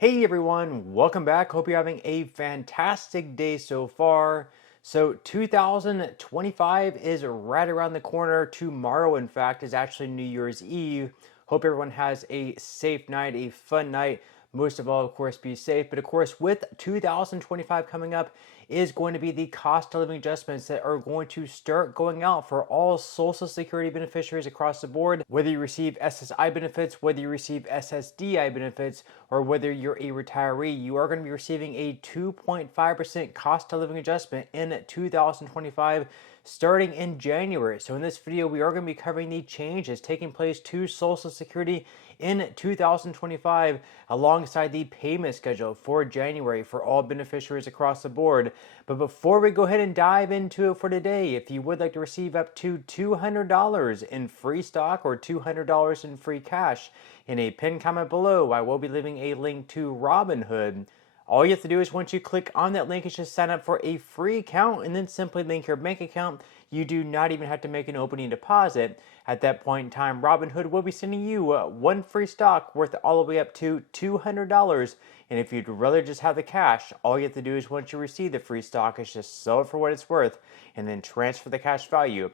Hey everyone, welcome back. Hope you're having a fantastic day so far. So 2025 is right around the corner. Tomorrow, in fact, is actually New Year's Eve. Hope everyone has a safe night, a fun night. Most of all, of course, be safe. But of course, with 2025 coming up, is going to be the cost of living adjustments that are going to start going out for all Social Security beneficiaries across the board. Whether you receive SSI benefits, whether you receive SSDI benefits, or whether you're a retiree, you are going to be receiving a 2.5% cost of living adjustment in 2025 starting in January. So in this video, we are going to be covering the changes taking place to Social Security in 2025 alongside the payment schedule for January for all beneficiaries across the board. But before we go ahead and dive into it for today, if you would like to receive up to $200 in free stock or $200 in free cash, in a pinned comment below, I will be leaving a link to Robinhood. All you have to do is once you click on that link, is just sign up for a free account and then simply link your bank account. You do not even have to make an opening deposit. At that point in time, Robinhood will be sending you one free stock worth all the way up to $200. And if you'd rather just have the cash, all you have to do is once you receive the free stock is just sell it for what it's worth and then transfer the cash value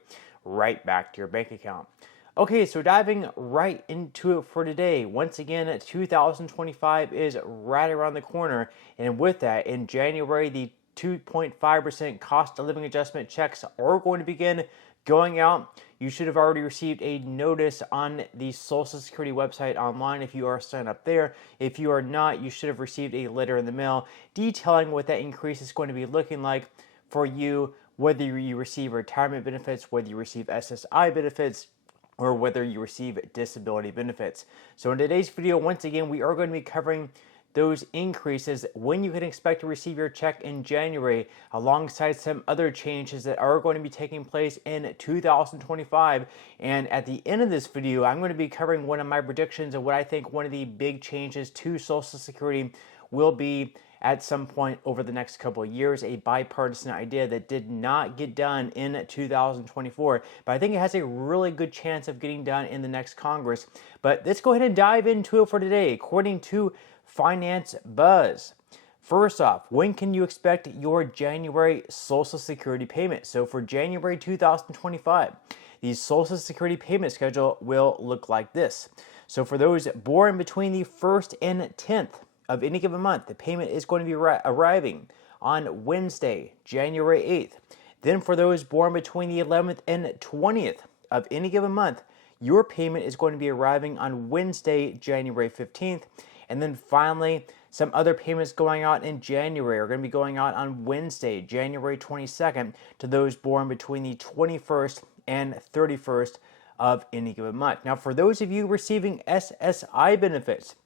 right back to your bank account. Okay, so diving right into it for today. Once again, 2025 is right around the corner. And with that, in January, the 2.5% cost of living adjustment checks are going to begin going out. You should have already received a notice on the Social Security website online if you are signed up there. If you are not, you should have received a letter in the mail detailing what that increase is going to be looking like for you, whether you receive retirement benefits, whether you receive SSI benefits, or whether you receive disability benefits. So in today's video, once again, we are going to be covering those increases, when you can expect to receive your check in January, alongside some other changes that are going to be taking place in 2025. And at the end of this video, I'm going to be covering one of my predictions of what I think one of the big changes to Social Security will be at some point over the next couple of years, a bipartisan idea that did not get done in 2024, but I think it has a really good chance of getting done in the next Congress. But let's go ahead and dive into it for today. According to Finance Buzz, first off, when can you expect your January Social Security payment? So for January 2025, the Social Security payment schedule will look like this. So for those born between the 1st and 10th of any given month, the payment is going to be arriving on Wednesday, January 8th. Then for those born between the 11th and 20th of any given month, your payment is going to be arriving on Wednesday, January 15th. And then finally, some other payments going out in January are going to be going out on Wednesday, January 22nd, to those born between the 21st and 31st of any given month. Now, for those of you receiving SSI benefits,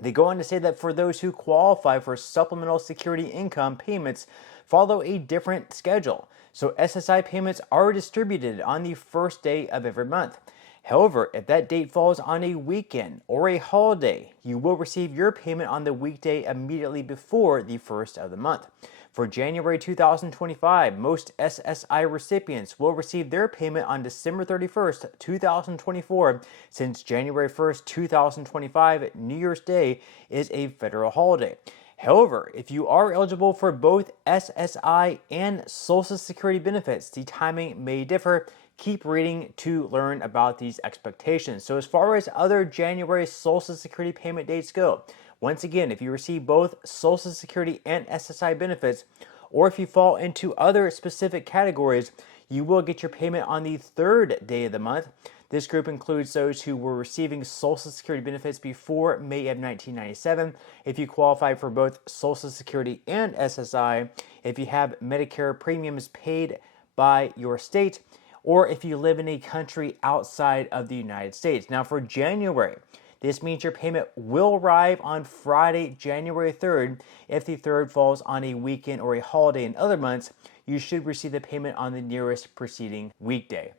they go on to say that for those who qualify for supplemental security income payments, follow a different schedule. So SSI payments are distributed on the first day of every month. However, if that date falls on a weekend or a holiday, you will receive your payment on the weekday immediately before the first of the month. For January 2025, most SSI recipients will receive their payment on December 31st, 2024, since January 1st, 2025, New Year's Day, is a federal holiday. However, if you are eligible for both SSI and Social Security benefits, the timing may differ. Keep reading to learn about these expectations. So as far as other January Social Security payment dates go, once again, if you receive both Social Security and SSI benefits, or if you fall into other specific categories, you will get your payment on the third day of the month. This group includes those who were receiving Social Security benefits before May of 1997, if you qualify for both Social Security and SSI, if you have Medicare premiums paid by your state, or if you live in a country outside of the United States. Now for January, this means your payment will arrive on Friday, January 3rd. If the 3rd falls on a weekend or a holiday in other months, you should receive the payment on the nearest preceding weekday.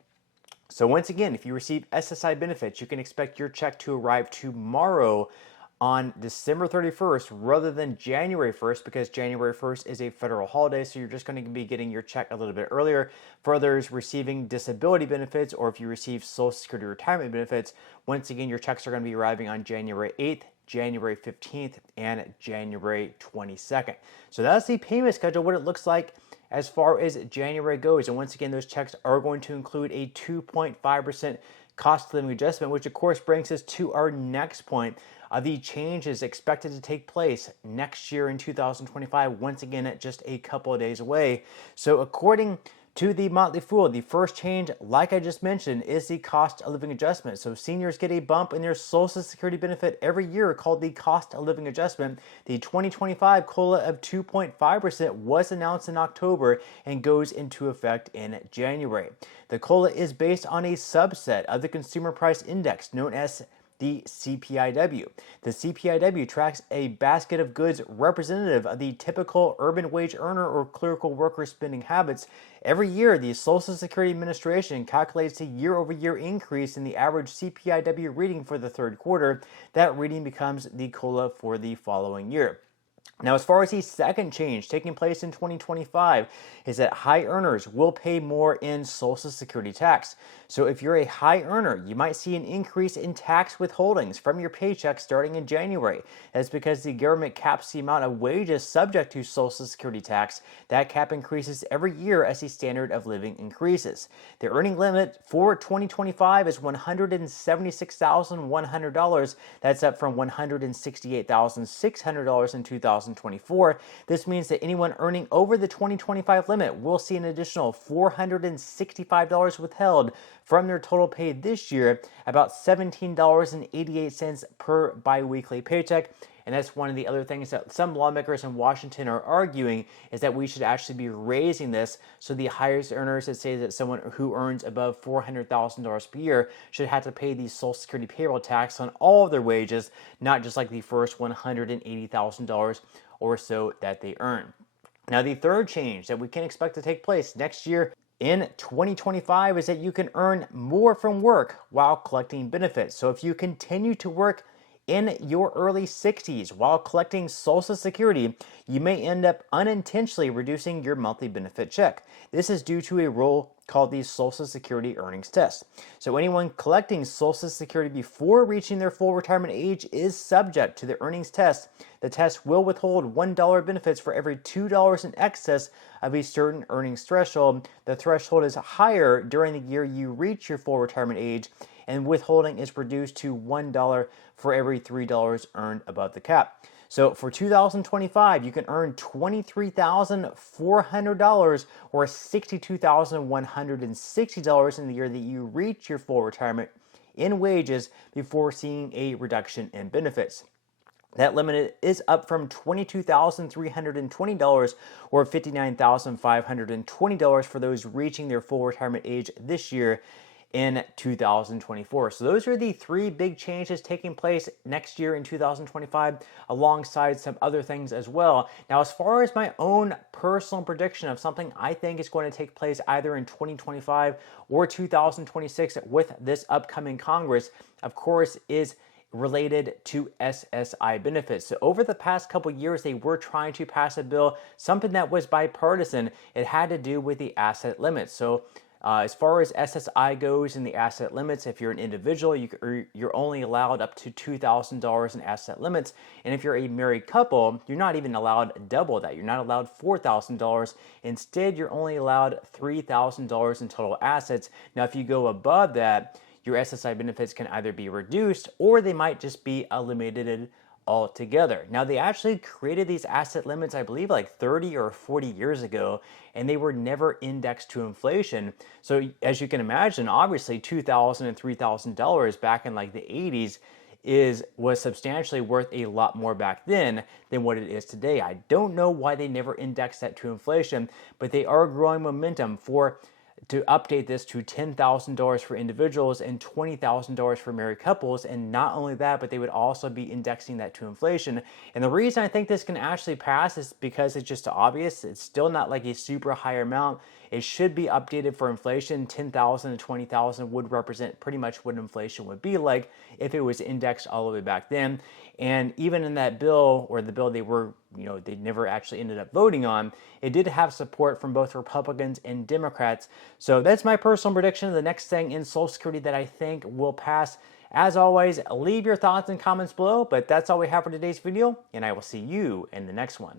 So once again, if you receive SSI benefits, you can expect your check to arrive tomorrow on December 31st rather than January 1st, because January 1st is a federal holiday, so you're just going to be getting your check a little bit earlier. For others receiving disability benefits, or if you receive Social Security retirement benefits, once again, your checks are going to be arriving on January 8th January 15th, and January 22nd. So that's the payment schedule, what it looks like as far as January goes. And once again, those checks are going to include a 2.5% cost of living adjustment, which of course brings us to our next point. The change is expected to take place next year in 2025, once again, just a couple of days away. So according to the Motley Fool, the first change, like I just mentioned, is the cost of living adjustment. So seniors get a bump in their Social Security benefit every year called the cost of living adjustment. The 2025 COLA of 2.5% was announced in October and goes into effect in January. The COLA is based on a subset of the Consumer Price Index known as the CPIW. The CPIW tracks a basket of goods representative of the typical urban wage earner or clerical worker spending habits. Every year, the Social Security Administration calculates a year-over-year increase in the average CPIW reading for the third quarter. That reading becomes the COLA for the following year. Now, as far as the second change taking place in 2025 is that high earners will pay more in Social Security tax. So if you're a high earner, you might see an increase in tax withholdings from your paycheck starting in January. That's because the government caps the amount of wages subject to Social Security tax. That cap increases every year as the standard of living increases. The earning limit for 2025 is $176,100. That's up from $168,600 in 2024. This means that anyone earning over the 2025 limit will see an additional $465 withheld from their total pay this year, about $17.88 per biweekly paycheck. And that's one of the other things that some lawmakers in Washington are arguing, is that we should actually be raising this so the highest earners, that say that someone who earns above $400,000 per year should have to pay the Social Security payroll tax on all of their wages, not just like the first $180,000 or so that they earn. Now, the third change that we can expect to take place next year in 2025 is that you can earn more from work while collecting benefits. So if you continue to work in your early 60s while collecting Social Security, you may end up unintentionally reducing your monthly benefit check. This is due to a rule called the Social Security Earnings Test. So anyone collecting Social Security before reaching their full retirement age is subject to the earnings test. The test will withhold $1 benefits for every $2 in excess of a certain earnings threshold. The threshold is higher during the year you reach your full retirement age, and withholding is reduced to $1 for every $3 earned above the cap. So for 2025, you can earn $23,400 or $62,160 in the year that you reach your full retirement in wages before seeing a reduction in benefits. That limit is up from $22,320 or $59,520 for those reaching their full retirement age this year in 2024. So those are the three big changes taking place next year in 2025, alongside some other things as well. Now, as far as my own personal prediction of something I think is going to take place either in 2025 or 2026 with this upcoming Congress, of course, is related to SSI benefits. So over the past couple years, they were trying to pass a bill, something that was bipartisan. It had to do with the asset limits. So as far as SSI goes and the asset limits, if you're an individual, you're only allowed up to $2,000 in asset limits. And if you're a married couple, you're not even allowed double that. You're not allowed $4,000. Instead, you're only allowed $3,000 in total assets. Now, if you go above that, your SSI benefits can either be reduced or they might just be eliminated altogether. Now, they actually created these asset limits, I believe, like 30 or 40 years ago, and they were never indexed to inflation. So as you can imagine, obviously $2,000 and $3,000 back in like the 80s was substantially worth a lot more back then than what it is today. I don't know why they never indexed that to inflation, but they are growing momentum to update this to $10,000 for individuals and $20,000 for married couples. And not only that, but they would also be indexing that to inflation. And the reason I think this can actually pass is because it's just obvious. It's still not like a super high amount. It should be updated for inflation. $10,000 and $20,000 would represent pretty much what inflation would be like if it was indexed all the way back then. And even in that bill, or the bill they never actually ended up voting on, it did have support from both Republicans and Democrats. So that's my personal prediction of the next thing in Social Security that I think will pass As always, leave your thoughts and comments below, but that's all we have for today's video, and I will see you in the next one.